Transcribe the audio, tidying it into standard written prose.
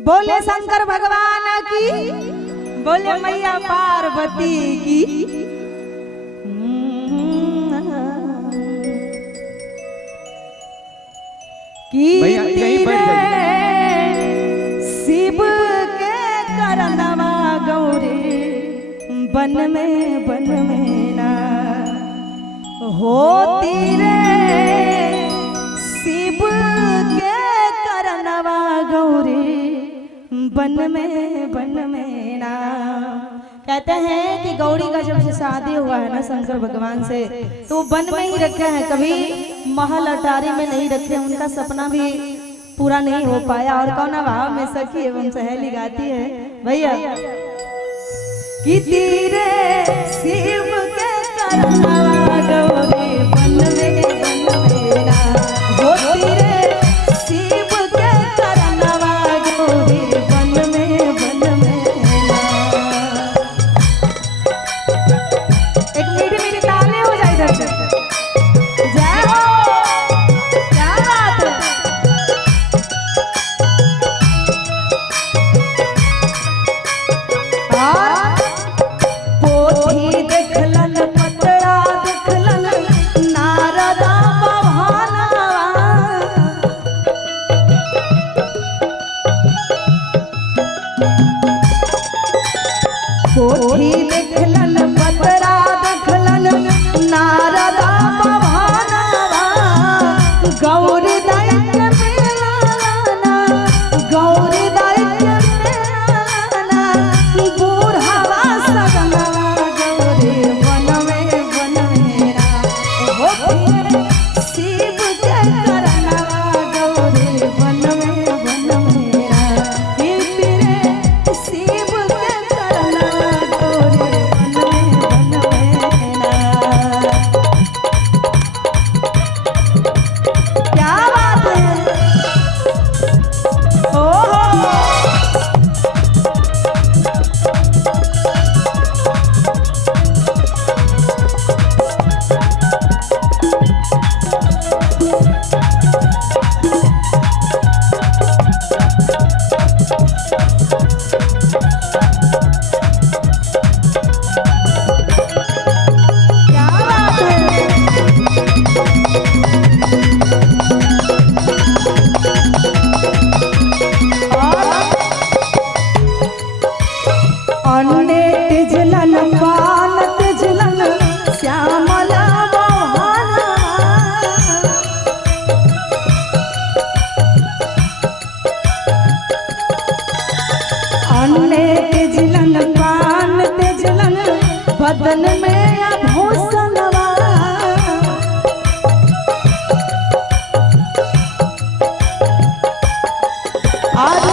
बोले शंकर भगवान की, बोले मैया पार्वती की। शिव के करनवा गौरी बन में ना होती रे। शिव के करनवा गौरी बन में ना। कहते हैं कि गौरी का जब से शादी हुआ है ना शंकर भगवान से, तो वन में ही रखे हैं, कभी महल अटारी में नहीं रखे। उनका सपना भी पूरा नहीं हो पाया। और कौन भाव में सखी एवं सहेली गाती है भैया कि तीरे शिव के करनवा गौरी बन में ना होती रे। शिव के करनवा गौरी बन में ना। एक मीठी मीठी ताली हो जाए इधर से। जय हो, क्या बात है। पोथी देखलन पतरा देखलन नारदा भवानवा। पोथी देखलन पतरा देखलन नारदा भवानवा। गौरी दैत्य मेलाना, गौरी दैत्य मेलाना। बूढ़ावा सगनवा गौरी बन में ना होती रे। शिव के करनवा गौरी बन में ना। हे तेरे शिव के करनवा गौरी बन में ना। क्या बात है। ओहो क्या बात है। अन्ने तिजलन पान तिजलन श्यामला मोहना। अन्ने तिजलन पान तिजलन बदन में आभूषणवा। आज